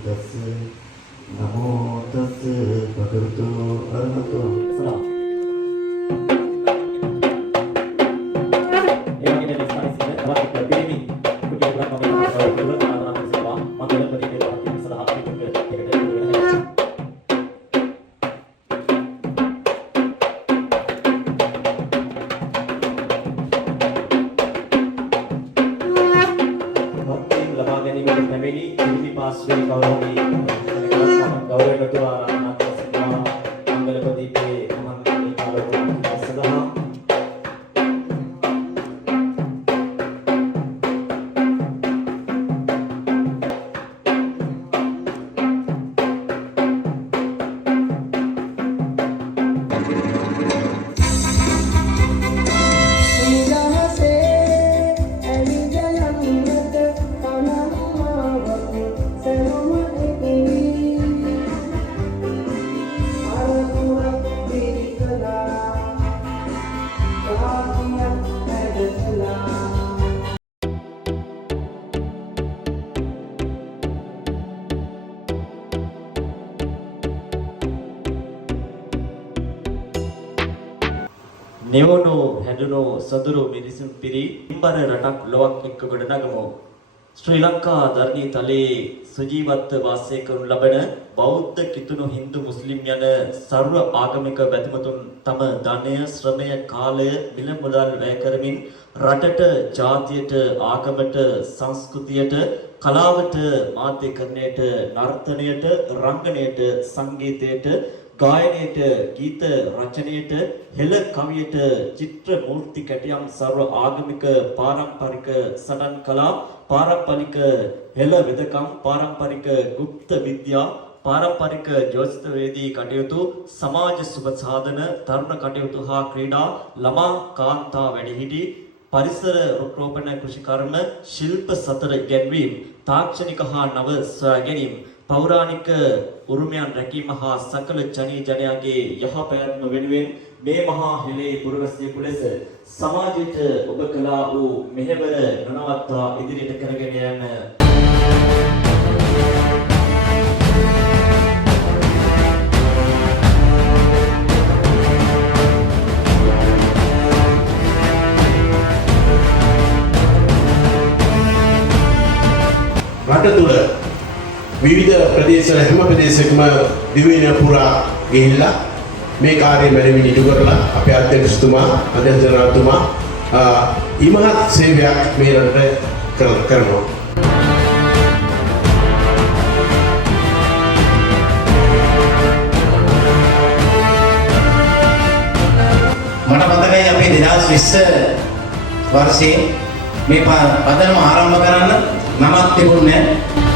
තස් නමෝ තස් භගවතු අරහතෝ සලා नेवनो हेडुनो सदुरो मिरिसुन पिरी इंबर रटक लोक එක්ක ගොඩනගමු ශ්‍රී ලංකා ධර්ණී තලයේ සජීවත්ව වාසය කරනු ලබන බෞද්ධ කිතුණු හින්දු මුස්ලිම් යන සර්ව ආගමික බැතිමතුන් තම ධනය ශ්‍රමය කාලය මිල මුදල් වැය කරමින් රටට ජාතියට ආගමට සංස්කෘතියට කලාවට මාධ්‍යකරණයට නර්තනයට රංගනයට සංගීතයට गायनेट गीत रचनेट हेल कवियट चित्र मूर्ति कटियम सर्व आगमिक पारंपरिक सडन कला पारंपरिक हेल वेदकम पारंपरिक गुप्त विद्या पारंपरिक ज्योतिष वेदी कटयुतु समाज शुभ साधन धर्म कटयुतु हा क्रीडा लमा कांता වැඩිහිටි परिसर रोपण कृषि कर्म शिल्प सतर ගැන්වීම තාක්ෂණික හා නව සොයා ගැනීම पौराणिक उरुमයන් රැකීම හා සකල ජනී ජනයාගේ යහපැවැත්ම වෙනුවෙන් මේ මහා හිලේ පුරවැසියෙකු ලෙස සමාජයට ඔබ කළා වූ මෙහෙවර නොනවත්වා ඉදිරියට කරගෙන යන රට තුළ විවිධ ප්‍රදේශ හැම ප්‍රදේශයකම දිවයින පුරා ගිහිල්ලා මේ කාර්යය මැනවින් ඉටු කරලා අපේ අධ්‍යක්ෂතුමා අධ්‍යක්ෂකතුමා ඉමහත් සේවයක් මේ රටට කරනවා. මට මතකයි අපි 2020 වර්ෂයේ මේ පදනම ආරම්භ කරන්න නමක් තිබුණේ